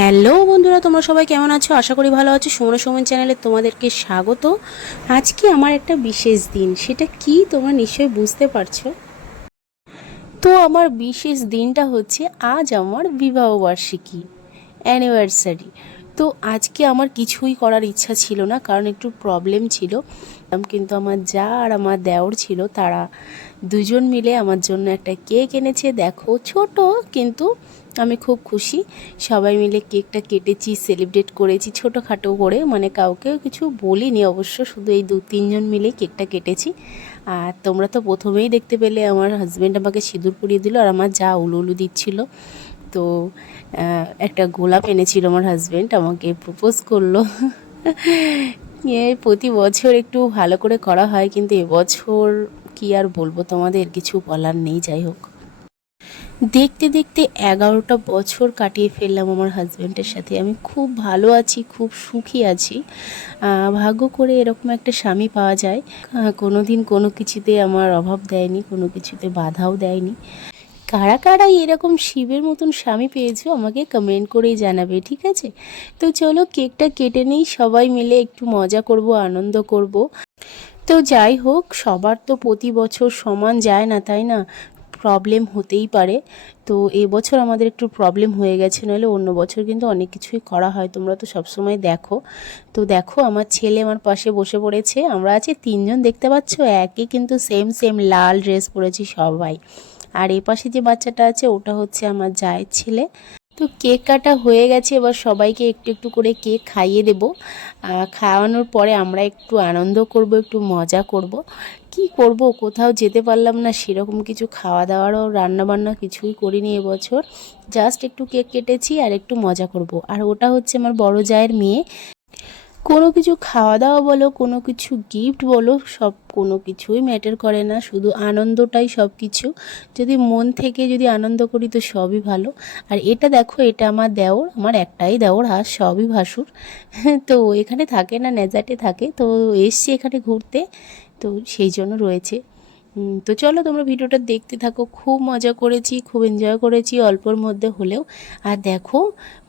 Hello বন্ধুরা, তোমরা সবাই কেমন আছো? আশা করি ভালো আছো। সুমন চ্যানেলে তোমাদেরকে স্বাগত। আজকে আমার একটা বিশেষ দিন, সেটা কি তোমরা নিশ্চয়ই বুঝতে পারছো। তো আমার বিশেষ দিনটা হচ্ছে আজ আমার বিবাহবার্ষিকী, অ্যানিভার্সারি। তো আজকে আমার কিছুই করার ইচ্ছা ছিল না, কারণ একটু প্রবলেম ছিল। কিন্তু আমার যা আর আমার দেওর ছিল, তারা দুজন মিলে আমার জন্য একটা কেক এনেছে। দেখো, ছোট, কিন্তু আমি খুব খুশি। সবাই মিলে কেকটা কেটেছি, সেলিব্রেট করেছি ছোটোখাটো করে, মানে কাউকেও কিছু বলিনি অবশ্য, শুধু এই 2-3 জন মিলেই কেকটা কেটেছি। আর তোমরা তো প্রথমেই দেখতে পেলে আমার হাজব্যান্ড আমাকে সিঁদুর পরিয়ে দিল, আর আমার যা উলু উলু দিচ্ছিল। তো একটা গোলাপ এনেছিল আমার হাজব্যান্ড, আমাকে প্রপোজ করলো। প্রতি বছর একটু ভালো করে করা হয়, কিন্তু এবছর কি আর বলবো, তোমাদের কিছু বলার নেই। যাই হোক, দেখতে দেখতে 11টা বছর কাটিয়ে ফেললাম আমার হাজব্যান্ডের সাথে। আমি খুব ভালো আছি, খুব সুখী আছি। ভাগ্য করে এরকম একটা স্বামী পাওয়া যায়। কোনো দিন কোনো কিছুতে আমার অভাব দেয়নি, কোনো কিছুতে বাধাও দেয়নি। কারা কারা এরকম শিবের মতন স্বামী পেয়েছো আমাকে কমেন্ট করেই জানাবে, ঠিক আছে? তো চলো কেকটা কেটে নিই, সবাই মিলে একটু মজা করব, আনন্দ করব। তো যাই হোক, সবার তো প্রতি বছর সমান যায় না, তাই না? প্রবলেম হতেই পারে। তো এবছর আমাদের একটু প্রবলেম হয়ে গেছে, নইলে অন্য বছর কিন্তু অনেক কিছুই করা হয়, তোমরা তো সবসময় দেখো। তো দেখো, আমার ছেলে আমার পাশে বসে পড়েছে। আমরা আছি 3 জন, দেখতে পাচ্ছ, একই কিন্তু সেম সেম লাল ড্রেস পরেছি সবাই। আর এই পাশে যে বাচ্চাটা আছে, ওটা হচ্ছে আমার জায়ের ছেলে। তো কেক কাটা হয়ে গেছে, এবার সবাইকে একটু একটু করে কেক খাইয়ে দেব। খাওয়ানোর পরে আমরা একটু আনন্দ করব, একটু মজা করব। কি করব, কোথাও যেতে পারলাম না, সেরকম কিছু খাওয়া দাওয়ারও রান্নাবান্না কিছুই করিনি এবছর। জাস্ট একটু কেক কেটেছি আর একটু মজা করব। আর ওটা হচ্ছে আমার বড় জায়ের মেয়ে। কোনো কিছু খাওয়া দাওয়া বলো, কোনো কিছু গিফট বলো, সব কোনো কিছুই ম্যাটার করে না, শুধু আনন্দটাই সব কিছু। যদি মন থেকে যদি আনন্দ করি তো সবই ভালো। আর এটা দেখো, এটা আমার দেওর, আমার একটাই দেওর, আর সবই ভাসুর। তো এখানে থাকে না, নেজাটে থাকে, তো এসছি এখানে ঘুরতে, তো সেই জন্য রয়েছে। তো চলো তোমরা ভিডিওটা দেখতে থাকো। খুব মজা করেছি, খুব এনজয় করেছি অল্পর মধ্যে হলেও। আর দেখো,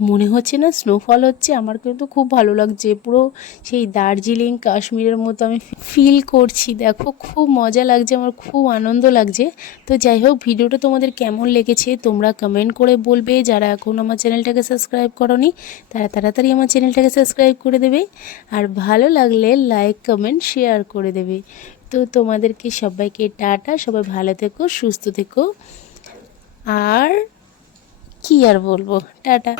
মনে হচ্ছে না স্নোফল হচ্ছে? আমার কিন্তু খুব ভালো লাগছে, পুরো সেই দার্জিলিং কাশ্মীরের মতো আমি ফিল করছি। দেখো, খুব মজা লাগছে, আমার খুব আনন্দ লাগছে। তো যাই হোক, ভিডিওটা তোমাদের কেমন লেগেছে তোমরা কমেন্ট করে বলবে। যারা এখন আমার চ্যানেলটাকে সাবস্ক্রাইব করোনি, তারা তাড়াতাড়ি আমার চ্যানেলটাকে সাবস্ক্রাইব করে দেবে। আর ভালো লাগলে লাইক কমেন্ট শেয়ার করে দেবে। তো তোমাদেরকে সবাইকে টাটা, সবাই ভালো থেকো, সুস্থ থেকো। আর কি আর বলবো, টাটা।